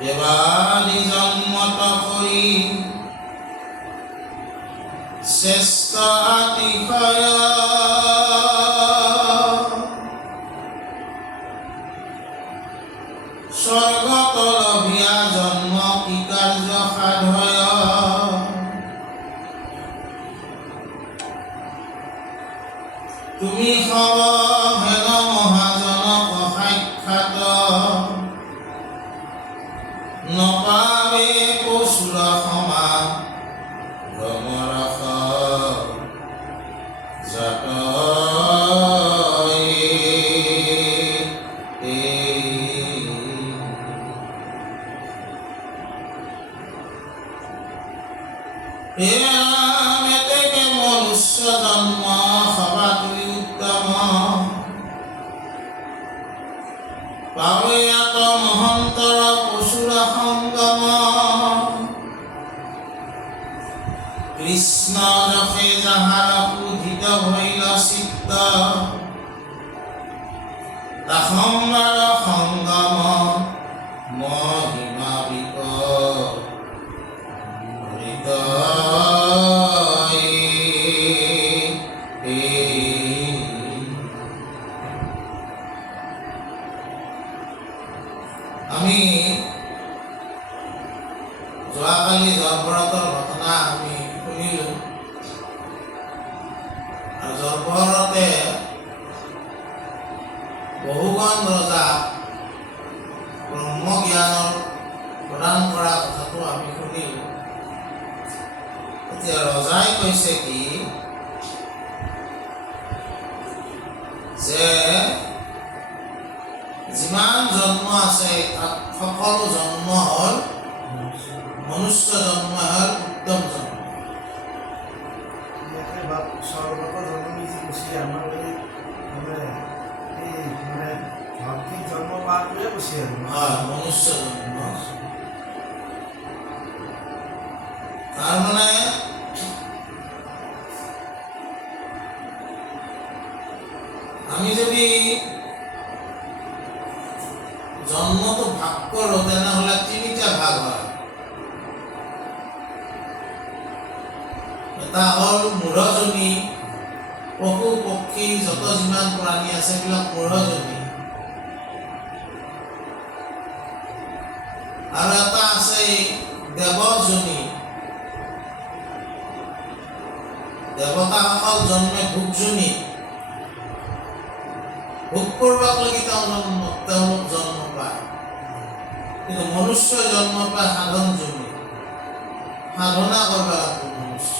দেৱানী জন্মত কৰি শ্ৰেষ্ঠ আতিশয় স্বৰ্গত লভিয়া জন্ম কি কাৰ্য সাধয় তুমি সব হেন মহাজনক সাক্ষাৎ নপাবে পশুৰ সমান ভ্ৰমৰস জাত মেতেকে মনুষ্য জন্ম সবাতোই উত্তম পাবয়াত মহন্তৰ পশুৰ সংগম কৃষ্ণ যশে যাহাৰ উদিত হইল চিত্ত তাসম্বাৰ সংগম মহিমা বিপৰীত আমি যোৱাকালি জৰভৰতৰ ঘটনা আমি শুনিলোঁ আৰু জৰভৰতে বহুগণ ৰজা ব্ৰহ্মজ্ঞানৰ প্ৰদান কৰা কথাটো আমি শুনিলোঁ। এতিয়া ৰজাই কৈছে কি যে যিমান জন্ম আছে তাত সকলো জন্ম হ'ল মনুষ্য জন্ম হ'ল উত্তম জন্ম। স্বৰ্গত জন্ম নিজে গুচি আমাৰ এই মানে ভক্তিক জন্ম পোৱাটোৱে গুচি আৰু হয় মনুষ্য জন্ম। তাৰমানে আমি যদি জন্মটো ভাগ কৰোঁ তেনেহ'লে তিনিটা ভাগ হয়। এটা হ'ল মূঢ়জনী, পশু পক্ষী যত যিমান প্ৰাণী আছে সেইবিলাক মূঢ়জনী, আৰু এটা আছে দেৱজনী। দেৱতাসকল জন্মে ভোগজনী, ভোগ কৰিবাক লাগি তেওঁলোক জন্ম পায়। কিন্তু মনুষ্য জন্ম পায় সাধনজনী, সাধনা কৰিব লাগিব মনুষ্য।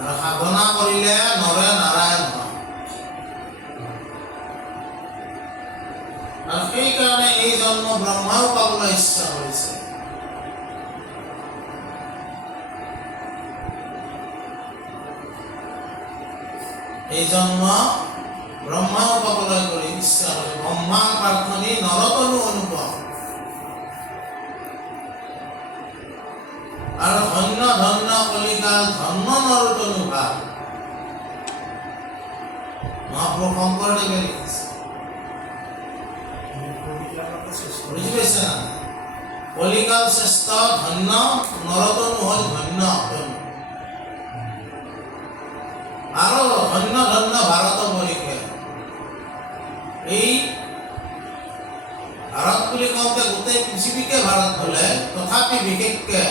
আৰু সাধনা কৰিলে নৰে নাৰায়ণ হয়। আৰু সেইকাৰণে এই জন্ম ব্ৰহ্মাও পাবলৈ ইচ্ছা কৰিছে। এই জন্ম ব্ৰহ্মাও পাবলৈ কৰি ইচ্ছা কৰে। ব্ৰহ্মা প্ৰাৰ্থনী নৰতনু অনুপম। আৰু ধন্য ধন্য কলিকাল ধন্য নৰতনু ভাল। মহাপুৰুষ শংকৰদেৱে লিখিছে, বুজি পাইছে না? কলিকাল শ্ৰেষ্ঠ ধন্য নৰতনু হ'ল ধন্য তনু। আৰু ধন্য ধন্য ভাৰতবৰ্ষে। এই ভাৰত বুলি কওঁতে গোটেই পৃথিৱীকে ভাৰত বোলে, তথাপি বিশেষকৈ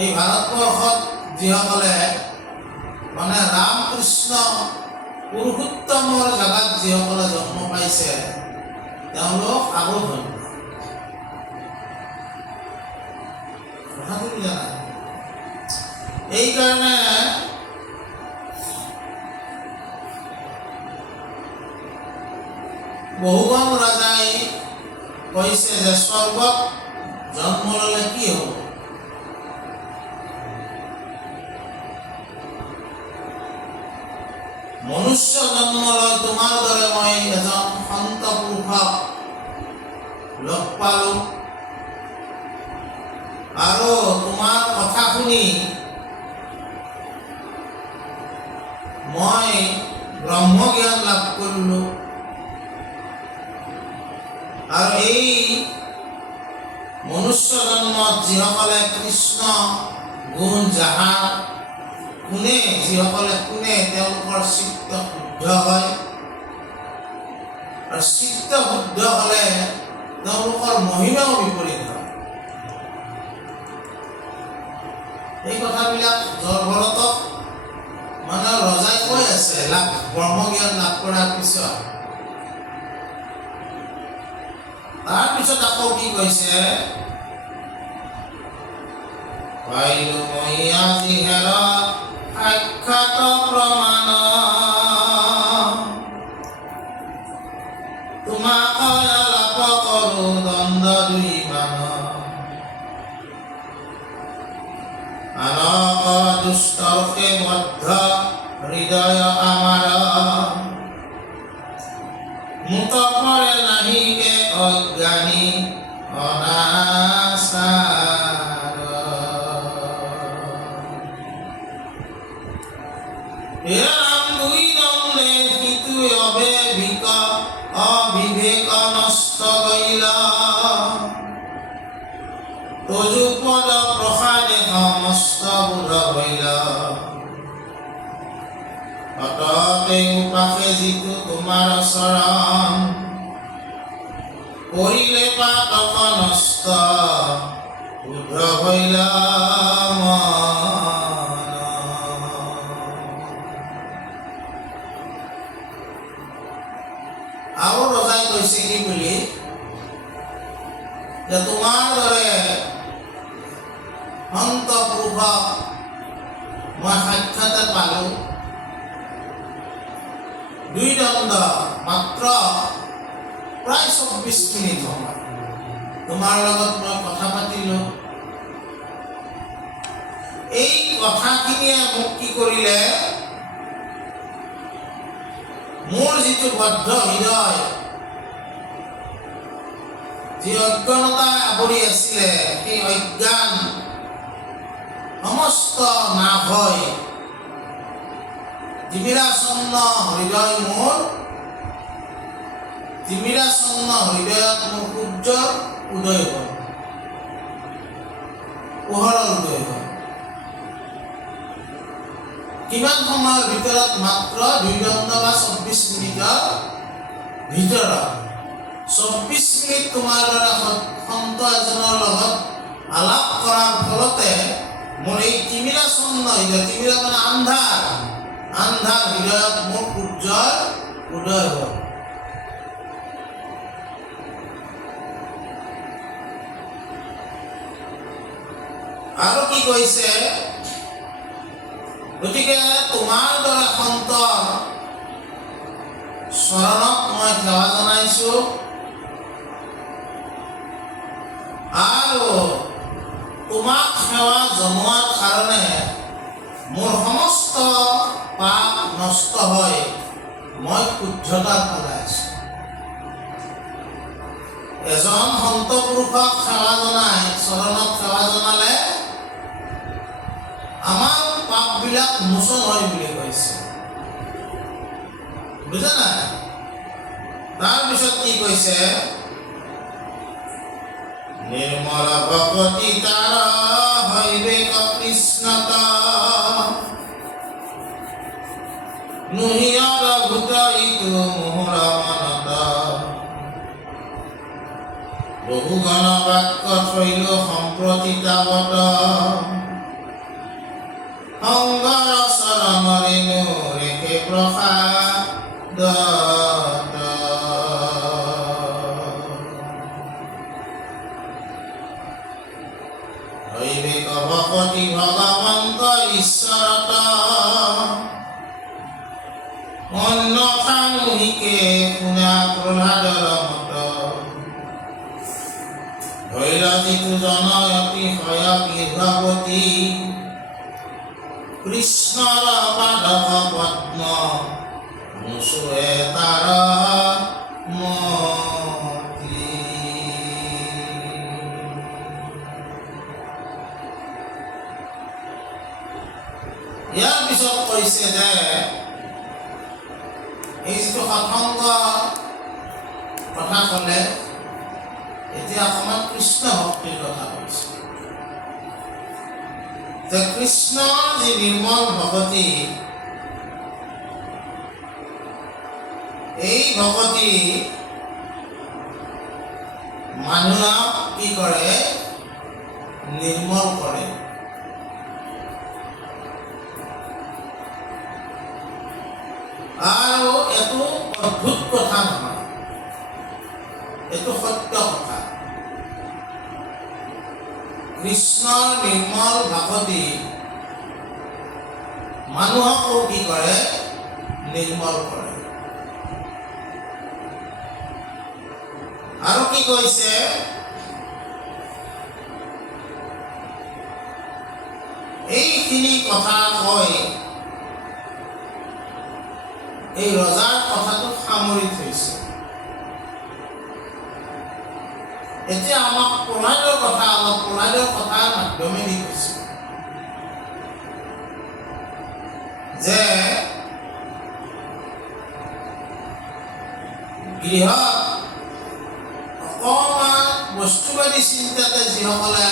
এই ভাৰতবৰ্ষত যিসকলে মানে ৰাম কৃষ্ণ পুৰুষোত্তমৰ জেগাত যিসকলে জন্ম পাইছে তেওঁলোক আৰু ধন্য। কথাটো জানা? এইকাৰণে বহুগণ ৰজাই কৈছে যে স্বৰ্গত জন্ম ল'লে কি হ'ব? মনুষ্য জন্ম লৈ তোমাৰ দৰে মই এজন সন্ত পুৰুষক লগ পালোঁ আৰু তোমাৰ কথা শুনি মই ব্ৰহ্মজ্ঞান লাভ কৰিলোঁ। আৰু এই মনুষ্য জন্মত যিসকলে কৃষ্ণ গুণ জাহাৰ শুনে, যিসকলে শুনে তেওঁলোকৰ চিত্ত শুদ্ধ হয়। আৰু চিত্ত শুদ্ধ হ'লে তেওঁলোকৰ মহিমাও বিপৰীত হয়। এই কথাবিলাক জৰভৰতক মানে ৰজাই কৈ আছে ব্ৰহ্মজ্ঞান লাভ কৰাৰ পিছত। তাৰপিছত আকৌ কি কৈছে? পাইলো মই আজি হেৰা সাক্ষাৎ প্ৰমাণ, তোমাক লাভ কৰো দণ্ড দুই মান। আনক দুষ্টৰ্ষে বদ্ধ হৃদয় আমাৰ, মুত কৰে নাহিকে অজ্ঞানী অনাচাৰ। এৰাম দুই দণ্ডে সিতু অবিবেক নষ্ট গইলা, তজুপদ প্ৰসাদে সমস্ত বুধ হইল। অততে উপাসে যিটো তোমাৰ চৰণ কৰিলে পাতক নষ্ট শুদ্ধ হৈলা মন। আৰু ৰজাই কৈছে কি বুলি যে তোমাৰ দৰে সন্ত পুৰুষক মই সাক্ষাতে পালো, দুই দণ্ড মাত্ৰ প্ৰায় 24 মিনিট সময় তোমাৰ লগত মই কথা পাতিলো। এই কথাখিনিয়ে মোক কি কৰিলে, মোৰ যিটো বদ্ধ হৃদয়, যি অজ্ঞানতাই আৱৰি আছিলে, সেই অজ্ঞান সমস্ত নাশ হয় তিমিৰাচন্ন হৃদয় মোৰ, তিমিৰাচন্ন হৃদয়ত মোৰ সূৰ্যৰ উদয় হ'ল, পোহৰৰ উদয় হ'ল। কিমান সময়ৰ ভিতৰত? মাত্ৰ 2 দণ্ড বা 24 মিনিটৰ ভিতৰত। 24 মিনিট তোমাৰ দৰে সন্ত এজনৰ লগত আলাপ কৰাৰ ফলতে মোৰ এই তিমিৰাচন্ন হৃদয়, তিমিৰা মানে আন্ধাৰ, আন্ধাৰ হৃদয়ত মোৰ সূৰ্যৰ উদয় হ'ল। আৰু কি কৈছে, গতিকে তোমাৰ দৰে সন্তৰ চৰণক মই সেৱা জনাইছো, আৰু তোমাক সেৱা জনোৱাৰ কাৰণে মোৰ সমস্ত পাপ নষ্ট হয়, মই শুদ্ধতা পেলাইছো। এজন সন্ত পুৰুষক সেৱা জনাই, চৰণক সেৱা জনালে আমাৰ পাপবিলাক মোচন হয় বুলি কৈছে, বুজা নাই? তাৰপিছত কি কৈছে, নিৰ্মল ভকতি তাৰ হৈবেক কৃষ্ণত নুহিয়ৰ ভূত ইটো মোহৰ মনত বহুগণ বাক্য থৈল সম্প্ৰতি তাবত সংগৰ চৰণ ৰেণু ৰেখে প্ৰসাদ। হৈবেক ভকতি ভগৱন্ত ঈশ্বৰত অন্যথা নুহিকে শুনা প্ৰহ্লাদৰ মত ধৈৰ্য যিটো জনয়তি হয় গীৰ্ঘৱতী কৃষ্ণৰ পাদক পদ্ম নোচোৱে তাৰ মতি। ইয়াৰ পিছত কৈছে যে এই যিটো সৎসংগ কথা ক'লে, এতিয়া অসমত কৃষ্ণ ভক্তিৰ কথা কৈছে। যে কৃষ্ণৰ যি নিৰ্মল ভকতি, এই ভকতি মানুহক কি কৰে, নিৰ্মল কৰে। আৰু এইটো অদ্ভুত কথা নহয়, এইটো সত্য কথা। কৃষ্ণৰ নিৰ্মল ভকতি মানুহকো কি কৰে, নিৰ্মল কৰে। আৰু কি কৈছে, এইখিনি কথা কৈ এই ৰজাৰ কথাটো সামৰি থৈছে। এতিয়া আমাক প্ৰহ্লাদৰ কথা, অলপ প্ৰহ্লাদৰ কথাৰ মাধ্যমেদি কৈছে যে গৃহত অকণমান বস্তুবাদী চিন্তাতে যিসকলে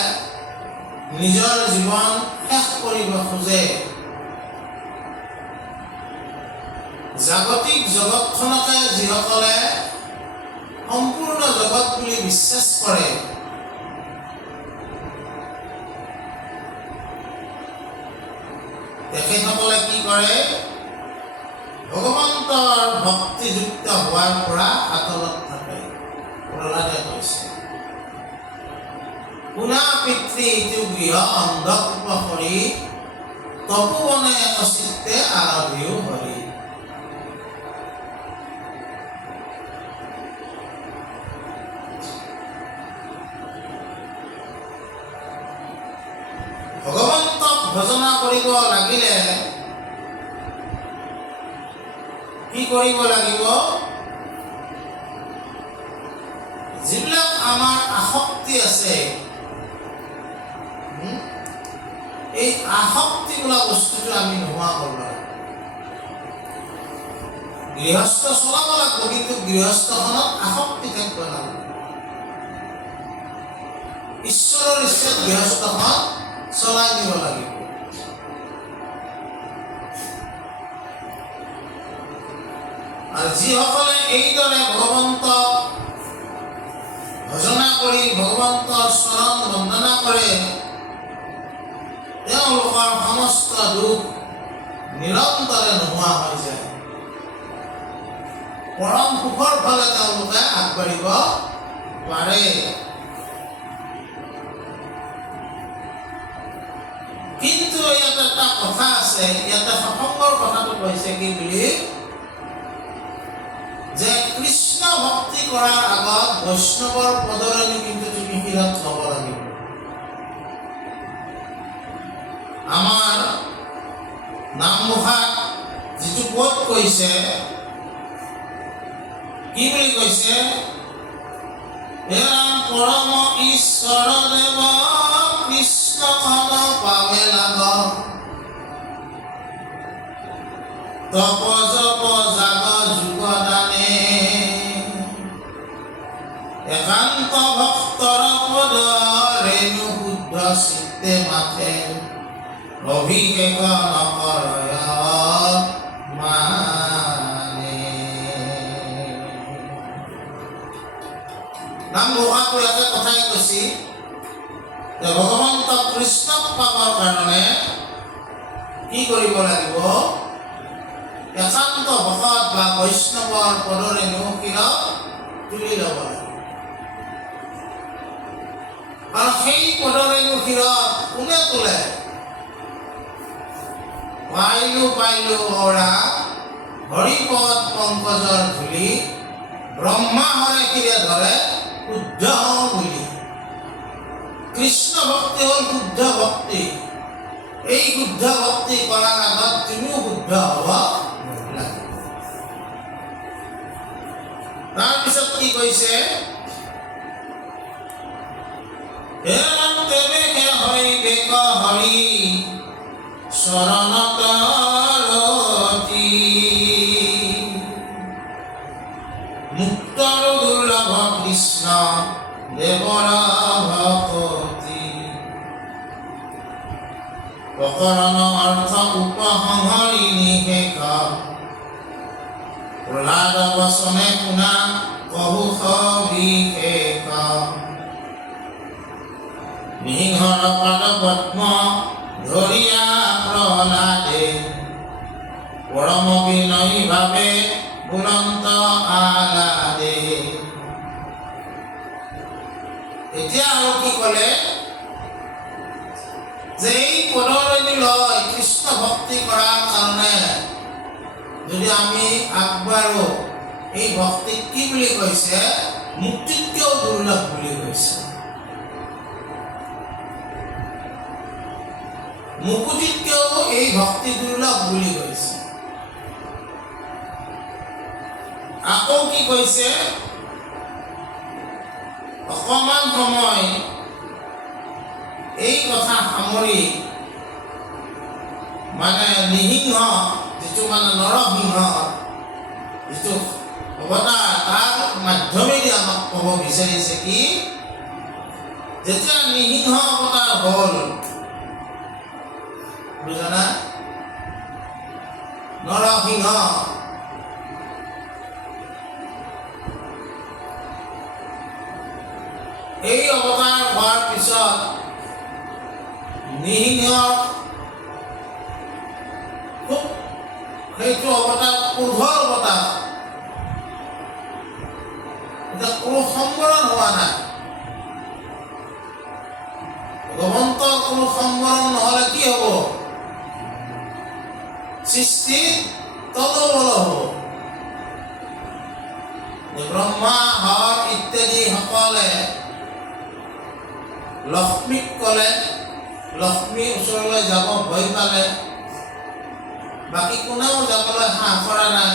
নিজৰ জীৱন শেষ কৰিব খোজে, জাগতিক জগতখনকে যিসকলে সম্পূৰ্ণ জগত বুলি বিশ্বাস কৰে, তেখেতসকলে কি কৰে? ভগৱন্তৰ ভক্তিযুক্ত হোৱাৰ পৰা আঁতৰত থাকে। প্ৰহ্লাদে কৈছে, পুনা পিতৃ ইটো গৃহ অন্ধকূপ সৰি, তপোবনে অচিত্তে আৰাধিও হৰি। ভগৱন্তক ভজনা কৰিব লাগিলে কি কৰিব লাগিব? যিবিলাক আমাৰ আসক্তি আছে, এই আসক্তি বোলা বস্তুটো আমি নোহোৱা কৰিব লাগিব। গৃহস্থ চলাব লাগিব, কিন্তু গৃহস্থখনত আসক্তি থাকিব লাগিব। ঈশ্বৰৰ ইচ্ছাত গৃহস্থখন চলাই দিব লাগিব। আৰু যিসকলে এইদৰে ভগৱন্তক ভজনা কৰি ভগৱন্তৰ চৰণ বন্দনা কৰে, তেওঁলোকৰ সমস্ত দুখ নিৰন্তৰে নোহোৱা হৈ যায়। পৰম সুখৰ ফালে তেওঁলোকে আগবাঢ়িব পাৰে। কিন্তু ইয়াত এটা কথা আছে, ইয়াতে সৎসংগৰ কথাটো কৈছে কি বুলি, যে কৃষ্ণ ভক্তি কৰাৰ আগত বৈষ্ণৱৰ পদৰেণু কিন্তু তুমি শিৰত ল'ব লাগিব। আমাৰ নামঘোষাত যিটো পদ কৈছে, কি বুলি কৈছে? হে ৰাম পৰম ঈশ্বৰ দেৱ কৃষ্ণ খন পাবে লাগ, তপ জপ জাগ যুগদানে, একান্ত ভক্তৰ পদ ৰেণু শুদ্ধ চিত্তে মাথে, অভিষেক নকৰয় মানে। নামঘোষাটো একে কথাই কৈছি যে ভগৱন্ত কৃষ্ণক পাবৰ কাৰণে কি কৰিব লাগিব? একান্ত ভকত বা বৈষ্ণৱৰ পদৰেণু শিৰত তুলি ল'ব লাগিব। আৰু সেই পদৰেণু শিৰত কোনে তোলে? পাইলো অৰা হৰিপদ পংকজৰ ধূলি, ব্ৰহ্মা হৰে শিৰে ধৰে শুদ্ধ হওঁ বুলি। কৃষ্ণ ভক্তি হ'ল শুদ্ধ ভক্তি। এই শুদ্ধ ভক্তি কৰাৰ আগত তুমিও শুদ্ধ হ'ব লাগিব। তাৰপিছত কি কৈছে? হে ৰাম তেৱেহে হৰি বেক হৰি, চৰণত ৰতি, মুক্তৰ দুৰ্লভ কৃষ্ণ দেৱৰ ভকতি, প্ৰকৰণ অৰ্থ উপসংহৰি নিশেষ, প্ৰহ্লাদ বচনে শুনা কহু সবিশেষ, সিংহৰ পাদ পদ্ম ধৰিয়া প্ৰহ্লাদে, পৰম বিনয়ী ভাৱে বুলন্ত আলাদে। এতিয়া আৰু কি ক'লে? যে এই পদৰেণু লৈ কৃষ্ণ ভক্তি কৰাৰ কাৰণে যদি আমি আগবাঢ়ো, এই ভক্তিক কি বুলি কৈছে? মুক্তিতকৈও দুৰ্লভ বুলি কৈছে। মুকুতিতকৈও এই ভক্তি দুৰ্লভ বুলি কৈছে। আকৌ কি কৈছে? অকমান সময় এই কথা সামৰি, মানে নিসিংহ যিটো মানে নৰসিংহ যিটো অৱতাৰ, তাৰ মাধ্যমেদি আমাক ক'ব বিচাৰিছে কি? যেতিয়া নিসিংহ অৱতাৰ হ'ল, বুজা না? নৰসিংহ নিহিংৰ খুব সেইটো অৱতাৰ ক্ৰোধৰ অৱতাৰ এতিয়া কোনো সম্বৰণ হোৱা নাই ভগৱন্তৰ কোনো সম্বৰণ নহ'লে কি হ'ব সৃষ্টি তদবল হ'ব ব্ৰহ্মা হৰ ইত্যাদি সকলে লক্ষ্মীক ক'লে লক্ষ্মী ওচৰলৈ যাব ভয় পালে বাকী কোনেও যাবলৈ সাহ কৰা নাই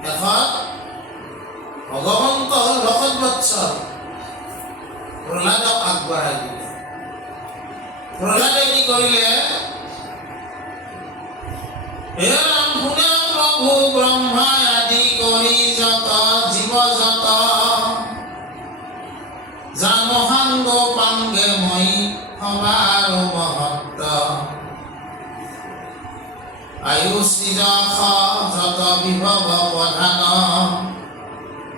শেষত ভগৱন্ত হ'ল ভকতবৎসল প্ৰহ্লাদক আগবঢ়াই দিলে প্ৰহ্লাদে কি কৰিলে হে ৰাম শুনা প্ৰভু ব্ৰহ্মাই আদি কৰি যত জীৱ যত জানো সাংগ পাংগে মই সবাৰ মহত্ত আয়ুষ যত বিভৱ প্ৰধান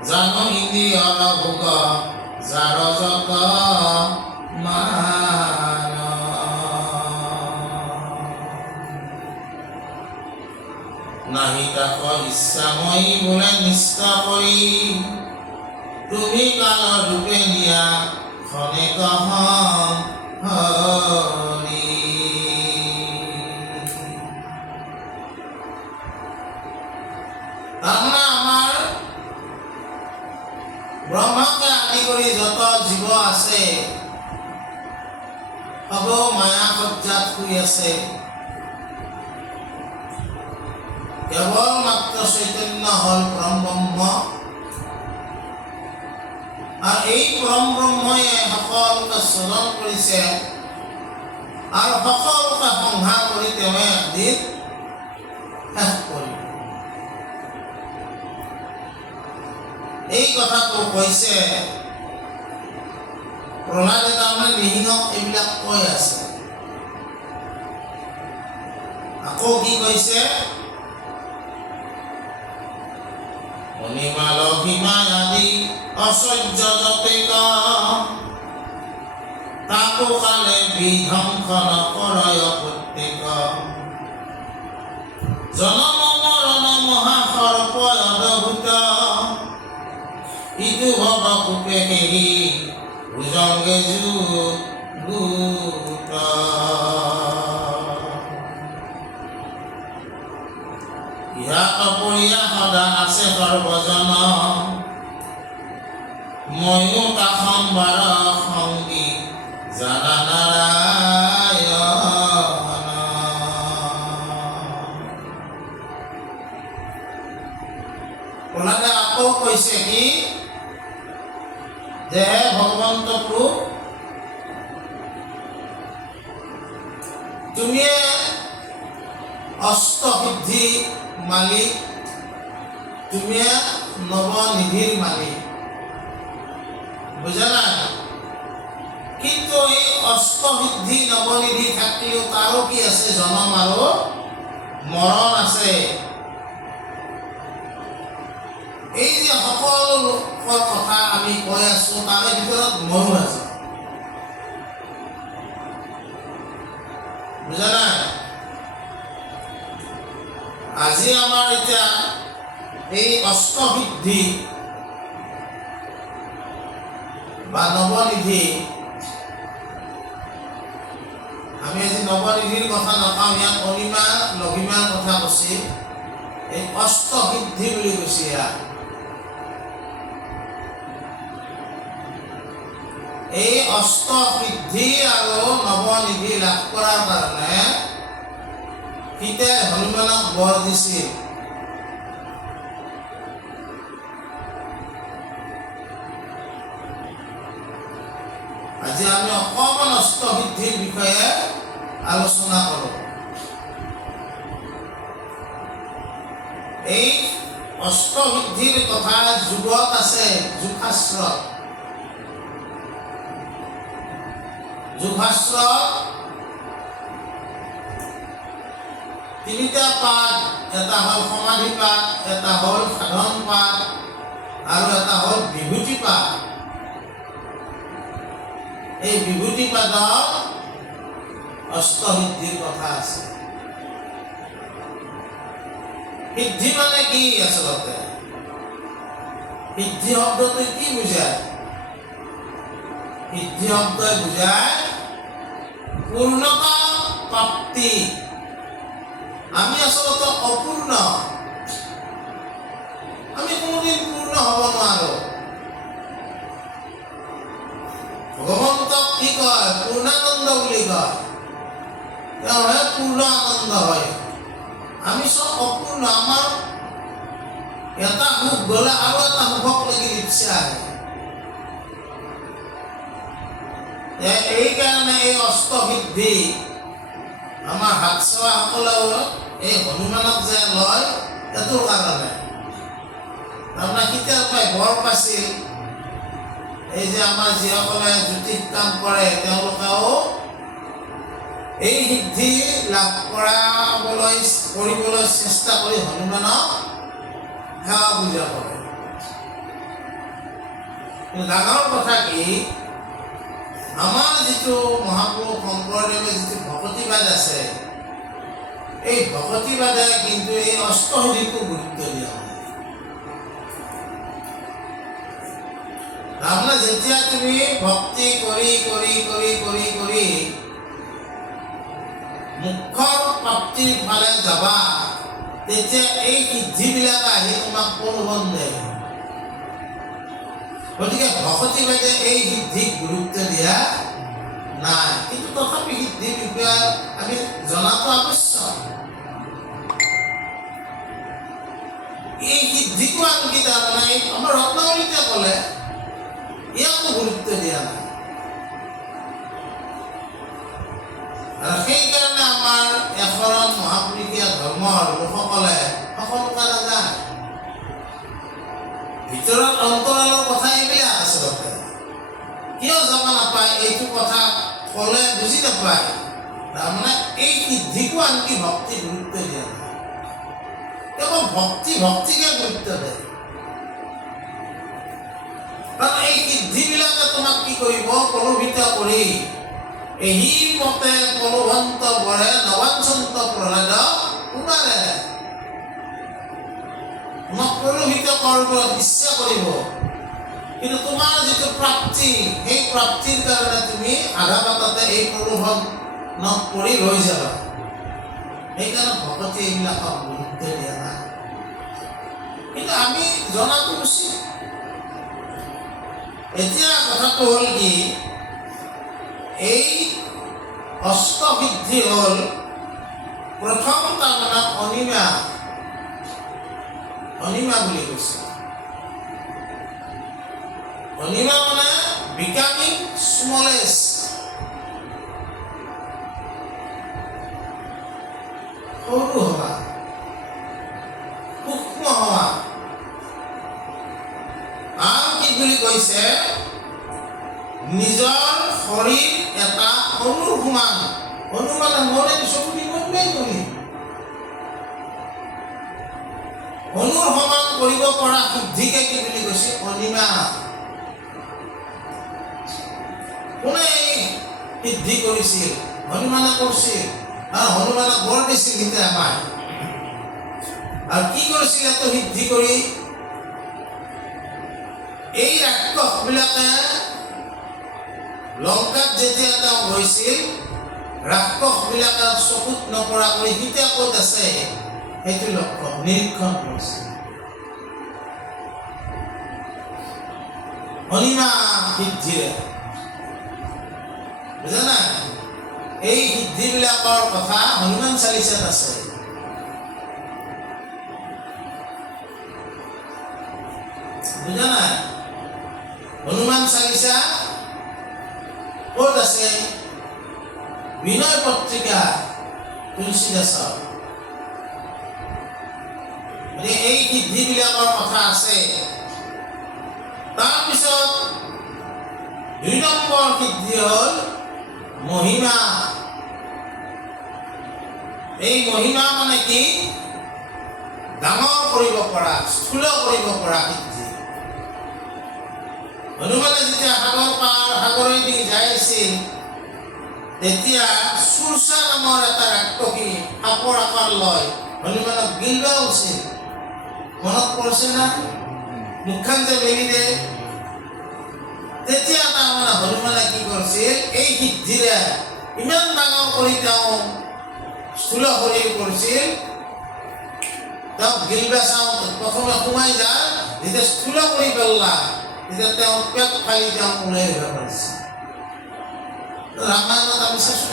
জানো ইন্দ্ৰিয়ৰ ভোগ যাৰ যত মান নাহি তাক ইচ্ছাময়ী বোলে নিষ্ঠ কৰি তুমি কালৰ ৰূপে নিয়া খনেক হৰি তাৰমানে আমাৰ ব্ৰহ্মাকে আদি কৰি যত জীৱ আছে সব মায়া সজ্জাত শুই আছে কেৱল মাত্ৰ চৈতন্য হ'ল পৰম ব্ৰহ্ম আৰু এই পৰম ব্ৰহ্মই সকলোকে স্মৰণ কৰিছে আৰু সকলোকে সংহাৰ কৰি তেওঁ এদিন শেষ কৰিব এই কথাটো কৈছে প্ৰহ্লাদে তাৰমানে নিহিংক এইবিলাক কৈ আছে আকৌ কি কৈছে অনিমা লঘিমা আদি অসহ্য যতেক তাকো কালে বিধ্বংস নকৰয় প্ৰত্যেক জনম মৰণ মহাসৰ্প অদ্ভুত ইটো ভৱ কোপে কেহি ভুজংগে যুগুত ইহাত পৰিয়া সদা আছে সৰ্বজন ময়ো কাষম্বাৰ সংগী জানা নাৰায়ণ প্ৰহ্লাদে আকৌ কৈছে কি যে ভগৱন্ত প্ৰভু তুমি অষ্টসিদ্ধি মালিক তুমি নৱনিধিৰ মালিক বুজা নাই কিন্তু এই অষ্টসিদ্ধি নৱনিধি থাকিলেও তাৰো কি আছে জনম আৰু মৰণ আছে এই যে সকলো লোকৰ কথা আমি কৈ আছো তাৰে ভিতৰত ময়ো আছো বুজা নাই আজি আমাৰ এতিয়া এই অষ্টসিদ্ধি বা নৱনিধি আমি আজি নৱনিধিৰ কথা নকওঁ ইয়াত অনিমা লঘিমাৰ কথা কৈছে এই অষ্টসিদ্ধি বুলি কৈছে ইয়াত এই অষ্টসিদ্ধি আৰু নৱনিধি লাভ কৰাৰ কাৰণে পিতাই হনুমানক বৰ দিছিল আজি আমি অকণমান অষ্টসিদ্ধিৰ বিষয়ে আলোচনা কৰোঁ এই অষ্টসিদ্ধিৰ কথা যুগত আছে যুগশাস্ত্ৰত তিনিটা পাঠ এটা হ'ল সমাধি পাঠ এটা হ'ল সাধন পাঠ আৰু এটা হ'ল বিভূতি পাঠ এই বিভূতি পাঠত অষ্টসিদ্ধিৰ কথা আছে। সিদ্ধি মানে কি আচলতে? সিদ্ধি শব্দটো কি বুজায়? সিদ্ধি শব্দই বুজায় পূৰ্ণতা প্ৰাপ্তি। আমি আচলতে অপূৰ্ণ, আমি কোনোদিন পূৰ্ণ হ'ব নোৱাৰো। ভগৱন্তক কি কয়? পূৰ্ণানন্দ বুলি কয়। তেওঁহে পূৰ্ণ আনন্দ হয়। আমি চব অপূৰ্ণ। আমাৰ এটা সুখ গ'লে আৰু এটা সুখক লাগি ইচ্ছা আহে। এইকাৰণে এই অষ্টসিদ্ধি আমাৰ হাত চোৱাসকলেও এই হনুমানক যে লয়, এইটোৰ কাৰণে তাৰমানে কেতিয়াৰ পৰাই বৰ পাইছিল। এই যে আমাৰ যিসকলে জ্যোতিষ কাম কৰে, তেওঁলোকেও এই সিদ্ধি লাভ কৰিবলৈ চেষ্টা কৰি হনুমানক সেৱা পূজা কৰে। কিন্তু ডাঙৰ কথা কি, আমাৰ যিটো মহাপুৰুষ শংকৰদেৱে যিটো ভকতিবাদ আছে, এই ভকতিবাদে কিন্তু এই অষ্টসিদ্ধিকো গুৰুত্ব দিয়া হয়। তাৰমানে যেতিয়া তুমি ভক্তি কৰি কৰি কৰি কৰি কৰি মুখ্যৰ প্ৰাপ্তিৰ ফালে যাবা, তেতিয়া এই সিদ্ধিবিলাক আহি তোমাক প্ৰলোভন দিয়ে। গতিকে ভকতিবাদে এই সিদ্ধিক গুৰুত্ব দিয়া নাই, কিন্তু তথাপি সিদ্ধিৰ বিষয়ে আমি জনাটো আৱশ্যক। এই সিদ্ধিকো আনকি তাৰমানে আমাৰ ৰত্নাৱলীতে ক'লে ইয়াকো গুৰুত্ব দিয়া নাই। আৰু সেইকাৰণে আমাৰ এশৰণ মহাপুৰুষীয়া ধৰ্মৰ লোকসকলে সকলোকে নাজানে। ভিতৰত অন্তৰালৰ কথা এইবিলাক আচলতে কিয় যাব নাপায়, এইটো কথা ক'লে বুজি নাপায়। তাৰমানে এই সিদ্ধিকো আনকি ভক্তি গুৰুত্ব দিয়া নাই, কেৱল ভক্তিকে গুৰুত্ব দিয়ে। কাৰণ এই সিদ্ধিবিলাকে তোমাক কি কৰিব? প্ৰলোভিত কৰি এই মতে প্ৰলোভন্ত বৰে নবাঞ্চন্ত প্ৰহ্লাদ কুমাৰে। তোমাক প্ৰলোভিত কৰিব ইচ্ছা কৰিব, কিন্তু তোমাৰ যিটো প্ৰাপ্তি, সেই প্ৰাপ্তিৰ কাৰণে তুমি আধা বাটতে এই প্ৰলোভনত পৰি ৰৈ যাবা। সেইকাৰণে ভকতি এইবিলাকক গুৰুত্ব দিয়া নাই, কিন্তু আমি জনাটো উচিত। এতিয়া কথাটো হ'ল কি, এই অষ্টসিদ্ধি হ'ল প্ৰথম তাৰমানে অনিমা বুলি কৈছে। অনিমা মানে বিকামিং স্মলেষ্ট, সৰু হোৱা, সূক্ষ্ম হোৱা। আৰু কি বুলি কৈছে? নিজৰ শৰীৰ এটা অনুৰ সমান। অনুমানে মনে চকু দিবই কৰি অনুৰ সমান কৰিব পৰা সিদ্ধিকে কি বুলি কৈছে? অনিমা। কোনে সিদ্ধি কৰিছিল? হনুমানে কৰিছিল, আৰু হনুমানক বৰ দিছিল গীতে আমাক। আৰু কি কৰিছিল এত সিদ্ধি কৰি? এই ৰাক্ষসবিলাকে লংকাত যেতিয়া তেওঁ গৈছিল, ৰাক্ষসবিলাকে চকুত নপৰা কৰি সীতা ক'ত আছে সেইটো লক্ষ্য নিৰীক্ষণ কৰিছিল। অনিমা সিদ্ধিৰে, বুজা নাই? এই সিদ্ধিবিলাকৰ কথা হনুমান চালিচাত আছে। বুজা নাই? হনুমান চালিচা ক'ত আছে? বিনয় পত্ৰিকা তুলসীদাসৰ। এই সিদ্ধিবিলাকৰ কথা আছে। তাৰপিছত 2 নম্বৰ সিদ্ধি হ'ল মহিমা। এই মহিমা মানে কি? ডাঙৰ কৰিব পৰা, স্থূল কৰিব পৰা সিদ্ধি। হনুমানে যেতিয়া সাগৰেদি যাই আছিল, তেতিয়া চুৰচা নামৰ এটা ৰাক্ষসী সাপৰ আকাৰ লয় হনুমানক গিলিব উচিত। মনত পৰিছে না? মুখখন যে মেলি দে, তেতিয়া তাৰমানে হনুমানে কি কৰিছিল, এই সিদ্ধিৰে ইমান ডাঙৰ কৰি তেওঁ স্থূল শৰীৰ কৰিছিল। তেওঁক গিলিব চাওঁ প্ৰথমে সোমাই যায়, যেতিয়া স্থূল কৰি পেলালা তেতিয়া তেওঁ পেট ফালি তেওঁ ওলাই আহিব পাৰিছে। ৰামায়ণত আমি চাইছোঁ।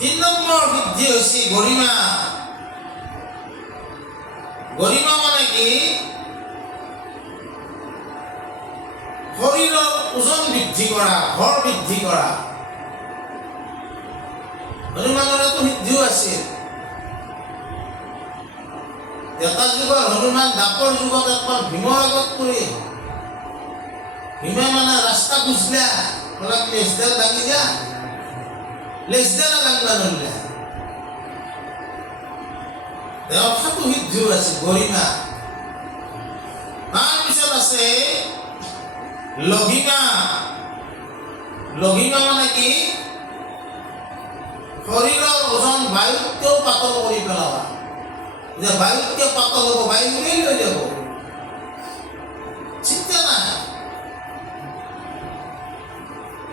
৩ নম্বৰ সিদ্ধি হৈছে গৰিমা। গৰিমা মানে কি? শৰীৰৰ ওজন বৃদ্ধি কৰা, ভৰ বৃদ্ধি কৰা। হনুমানৰতো সিদ্ধিও আছিল। এটা যুগৰ হনুমান দাপৰ যুগত একবাৰ ভীমৰ আগত পৰি ভীমে মানে ৰাস্তা খুঁজলা অলপ লেজডাল দাঙি যা, লেজডাল দাঙিব নৰিলে। তেওঁৰ সাতো সিদ্ধিও আছে গৰিমা। তাৰপিছত আছে লঘিমা। লঘিমা মানে কি? শৰীৰৰ ওজন বায়ুতকেও পাতল কৰি পেলাবা। যে বায়ুতকে পাতল হ'ব, বায়ু উলিয়াই লৈ যাব, চিন্তা নাই।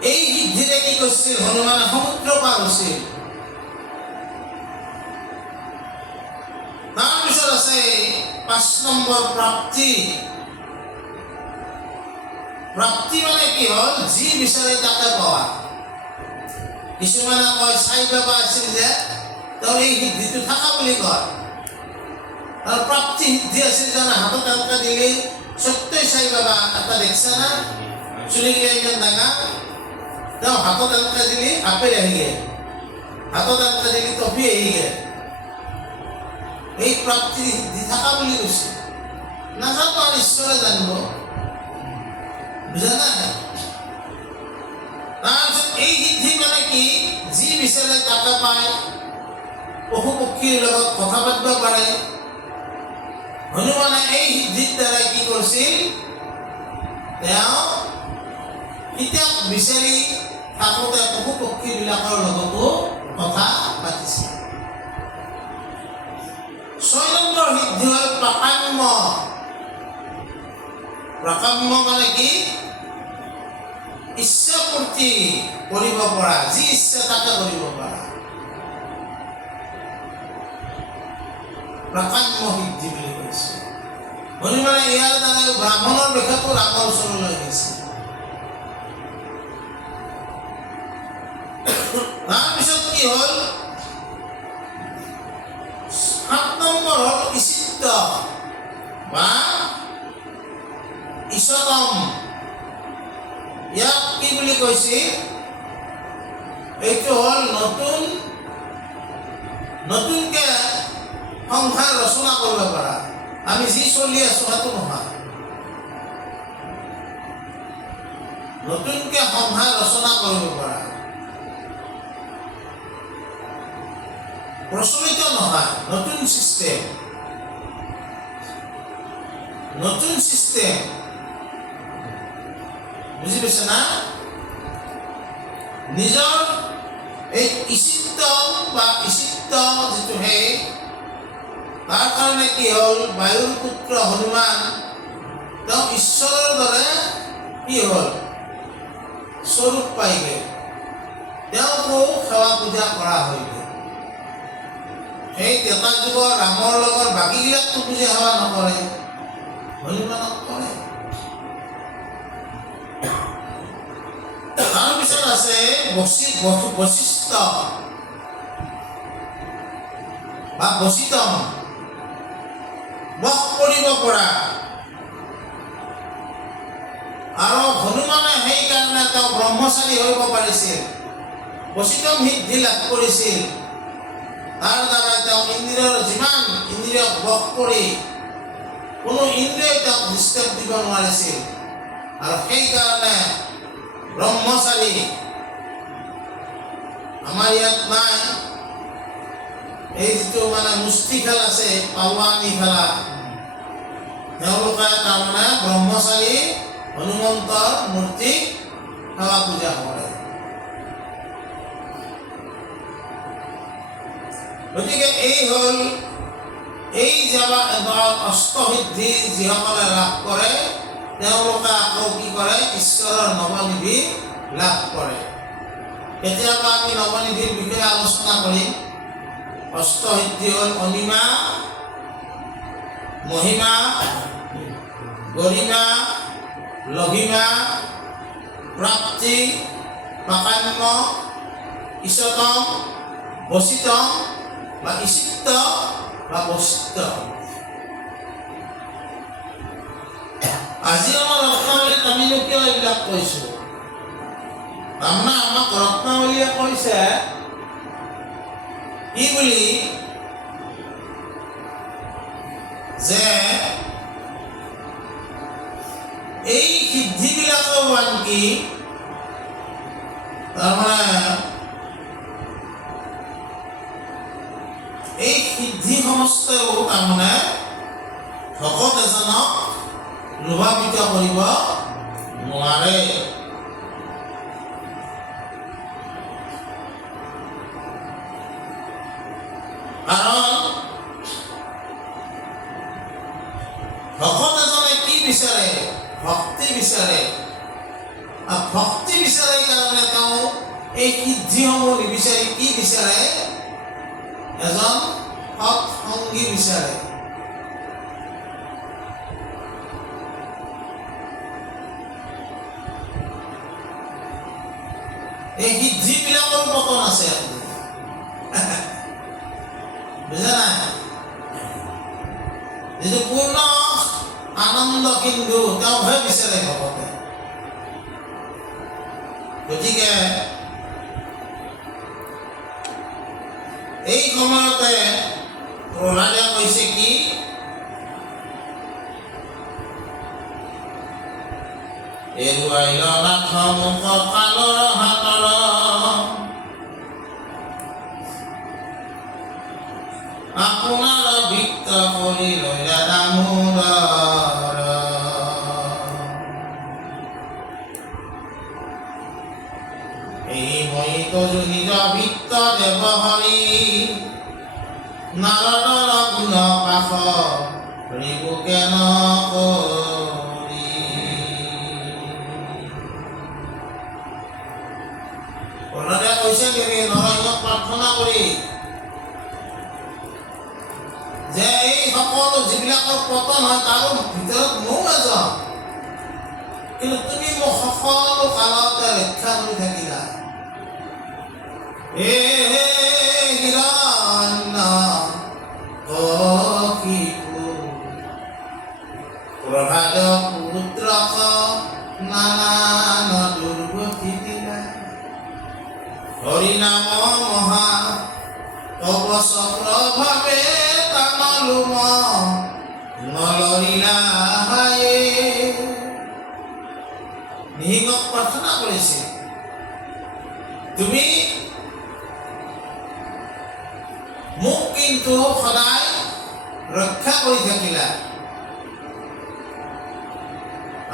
এই সিদ্ধিৰে কি কৰিছিল হনুমানে? সমুদ্ৰ পাৰ হৈছিল। তাৰপিছত আছে ৫ নম্বৰ প্ৰাপ্তি। প্ৰাপ্তি মানে কি হ'ল? যি বিচাৰে তাকে পোৱা। কিছুমানে কয় চাই বাবা আছিল যে তেওঁৰ এই সিদ্ধিটো থকা বুলি কয়। আৰু প্ৰাপ্তি সিদ্ধি আছিল জানা, হাতত এনেকৈ দিলে সত্যই চাই বাবা এটা দেখছা না? চুলিগিলা ইমান ডাঙা, তেওঁ হাতত এনেকৈ দিলে আপেল আহি গে, হাতত এনেকৈ দিলে টপি আহি গে। এই প্ৰাপ্তি সিদ্ধি থকা বুলি কৈছে। নাজানো আৰু ঈশ্বৰে জানিব, বুজা নাই? তাৰপিছত এই সিদ্ধি মানে কি? যি বিচাৰে তাকে পায়, পশু পক্ষীৰ লগত কথা পাতিব পাৰে। হনুমানে এই সিদ্ধিৰ দ্বাৰাই কি কৰিছিল? তেওঁ কিতাপ বিচাৰি থাকোঁতে পশু পক্ষীবিলাকৰ লগতো কথা পাতিছিল। ৬ নম্বৰ সিদ্ধি হ'ল প্ৰাকাম্য। প্ৰাকাম্য মানে কি? ইচ্ছা পূৰ্তি কৰিব পৰা, যি ইচ্ছা তাকে কৰিব পৰা। প্ৰাকাম্য সিদ্ধি বুলি কৈছে। হনুমানে ইয়াৰ দ্বাৰাই ব্ৰাহ্মণৰ বেশতো ৰামৰ ওচৰলৈ গৈছে। তাৰপিছত কি হ'ল? ৭ নম্বৰ হ'ল ইচিত্ত বা ইছতম। ইয়াক কি বুলি কৈছে? এইটো হ'ল নতুনকে সংসাৰ ৰচনা কৰিব পাৰা। আমি যি চলি আছো সেইটো নহয়, নতুনকে সংসাৰ ৰচনা কৰিব পাৰা। প্ৰচলিত নহয়, নতুন চিষ্টেম। নতুন চিষ্টেম, বুজি পাইছে না? নিজৰ এই ইচিত্ত বা ইচিত্ত যিটো সেই, তাৰ কাৰণে কি হ'ল? বায়ুৰ পুত্ৰ হনুমান তেওঁ ঈশ্বৰৰ দৰে কি হ'ল? স্বৰূপ পাইগে। তেওঁকো সেৱা পূজা কৰা হয়গে। সেই ত্ৰেতা যুগৰ ৰামৰ লগত বাকীবিলাকতো পূজা সেৱা নকৰে, হনুমানক কৰে। তাৰপিছত আছে বশিষ্ঠ বা বশিতম, বশ কৰিব পৰা। আৰু হনুমানে সেইকাৰণে তেওঁ ব্ৰহ্মচাৰী হ'ব পাৰিছিল, বশিতম সিদ্ধি লাভ কৰিছিল। তাৰ দ্বাৰা তেওঁ ইন্দ্ৰিয়ৰ যিমান ইন্দ্ৰিয়ক বশ কৰি কোনো ইন্দ্ৰিয়ই তেওঁক ডিষ্টাৰ্ব দিব নোৱাৰিছিল। আৰু সেইকাৰণে ব্ৰহ্মচাৰী আমাৰ ইয়াত নাই। এই যিটো মানে মুষ্টি খেল আছে, পালোৱানী খেলা, তেওঁলোকে তাৰমানে ব্ৰহ্মচাৰী হনুমন্তৰ মূৰ্তিক সেৱা পূজা কৰে। গতিকে এই হ'ল এই অষ্টসিদ্ধি যিসকলে লাভ কৰে তেওঁলোকে আকৌ কি কৰে ঈশ্বৰৰ নৱনিধি লাভ কৰে। কেতিয়াবা আমি নৱনিধিৰ বিষয়ে আলোচনা কৰিম। অষ্টসিদ্ধি হ'ল অনিমা, মহিমা, গৰিমা, লঘিমা, প্ৰাপ্তি, প্ৰাকাম্য, ঈশতম, বচিতম বা ঈশিত বা বচিত। আজি আমাৰ ৰত্নাৱলীত আমিনো কিয় এইবিলাক কৈছোঁ? তাৰমানে আমাক ৰত্নাৱলীয়ে কৈছে কি বুলি যে এই সিদ্ধিবিলাকৰ আনকি তাৰমানে এই সিদ্ধি সমষ্টেও তাৰমানে ভকত এজনক লোভান্বিত কৰিব নোৱাৰে। কাৰণ ভকত এজনে কি বিচাৰে? ভক্তি বিচাৰে। আৰু ভক্তি বিচাৰে কাৰণে তেওঁ এই সিদ্ধিসমূহ নিবিচাৰি কি বিচাৰে? এজন সৎ সংগী বিচাৰে। এই সিদ্ধিবিলাকৰ পতন আছে বুজা নাই? যিটো পূৰ্ণ আনন্দ কিন্তু তেওঁহে বিচাৰে ভকতে। গতিকে এই সময়তে প্ৰহ্লাদে কৈছে কি এৰুৱাইল নাথ মুখ কালৰ হাতৰ আপোনাৰ বৃত্ত কৰি লয়া দামোদৰ। এই মই তজু নিজ বৃত্ত দেৱ হৰি নাৰদৰ গুণ পাশ ৰিবুকে নকৰি। প্ৰহ্লাদে কৈছে দেৱী নৰসিংহক প্ৰাৰ্থনা কৰি যে এই সকলো যিবিলাকৰ পতন হয় তাৰো ভিতৰত ময়ো এজন, কিন্তু তুমি মোক সকলো কালতে ৰক্ষা কৰি থাকিলা। হিৰণ্য কশিপু প্ৰহ্লাদ পুত্ৰক নানান দুৰ্গতি দিলা। হৰিনাম মহা কবচ প্ৰভাৱে তানলুম নলৰিলা হায়ে। নিহিঙক প্ৰাৰ্থনা কৰিছে, তুমি মোক কিন্তু সদায় ৰক্ষা কৰি থাকিলা।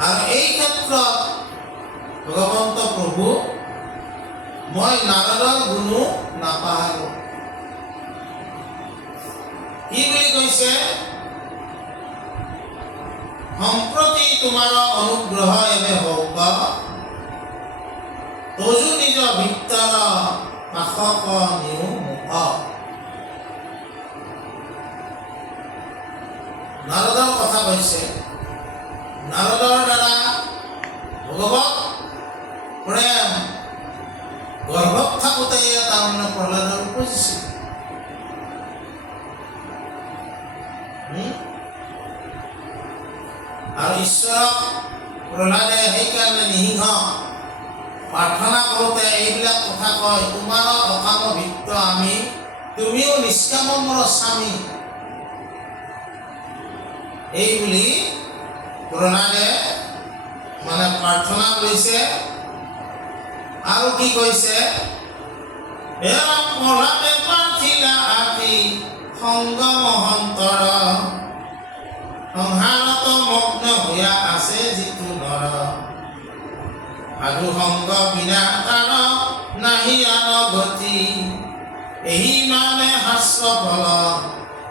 আৰু এই ক্ষেত্ৰত ভগৱন্ত প্ৰভু মই নাৰদৰ গুণো নাপাহৰো। কি বুলি কৈছে? সম্প্ৰতি তোমাৰ অনুগ্ৰহ এনে হওক তজু নিজ ভিতৰ পাশক নিও মুখ। নাৰদৰ কথা কৈছে। নাৰদৰ দ্বাৰা ভগৱত প্ৰেম গৰ্ভত থাকোঁতে তাৰমানে প্ৰহ্লাদৰ উপজিছিল। আৰু ঈশ্বৰক প্ৰহ্লাদে সেইকাৰণে নিসিংহ প্ৰাৰ্থনা কৰোঁতে এইবিলাক কথা কয়, তোমাৰ অকাম ভিত্ত আমি, তুমিও নিষ্কাম মোৰ স্বামী। এই বুলি প্ৰহ্লাদে মানে প্ৰাৰ্থনা কৰিছে। আৰু কি কৈছে? প্ৰহ্লাদে প্ৰাৰ্থিলা আতি সংগ মহন্তৰ সংহাৰত মগ্ন হৈয়া আছে যিটো নৰ। সাধু সংগ বিনা তাৰ নাহি আন গতি এহি মানে শাস্ত্ৰ ফল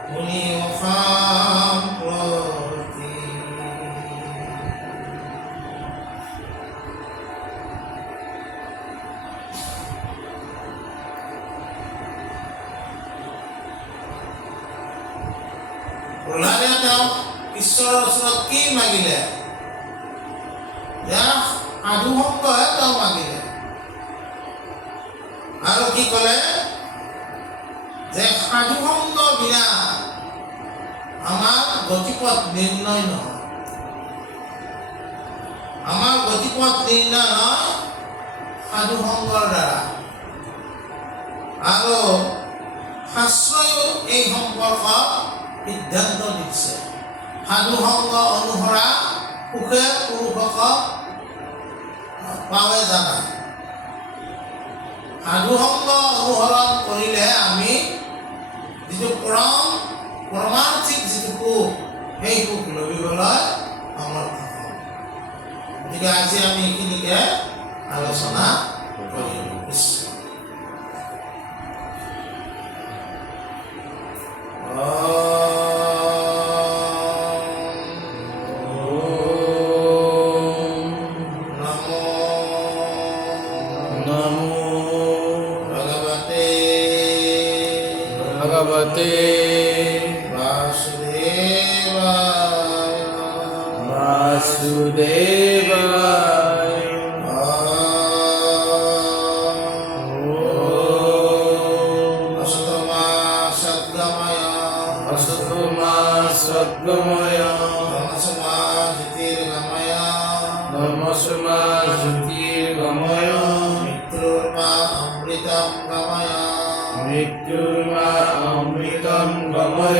শুনি সম্প্ৰতি। প্ৰহ্লাদে তেওঁক ঈশ্বৰৰ ওচৰত কি মাগিলে? সাধু সংগহে তেওঁ মাগিলে আৰু কি ক'লে যে সাধু সংগ বিনা আমাৰ গতিপথ নিৰ্ণয় নহয়। আমাৰ গতিপথ নিৰ্ণয় হয় সাধু সংগৰ দ্বাৰা। আৰু শাস্ত্ৰয়ো এই সম্পৰ্কত সিদ্ধান্ত দিছে। সাধু সংগ অনুসৰা সুখে পুৰুষক পাৱে জানা। সাধু সংগ অনুসৰণ কৰিলে আমি যিটো পৰমাৰ্থিক যিটো সুখ, সেই সুখ লভিবলৈ সমৰ্থ হওঁ। গতিকে আজি আমি এইখিনিকে আলোচনা কৰিম। भगवते वासुदेवाय असतमा सद्गमय सद्गमय तमसमा ज्योतिर्गमय नमस्मा ज्योतिर्गमय मृत्युर्मा अमृतं गमय मृत्युर्मा अमृतं गमय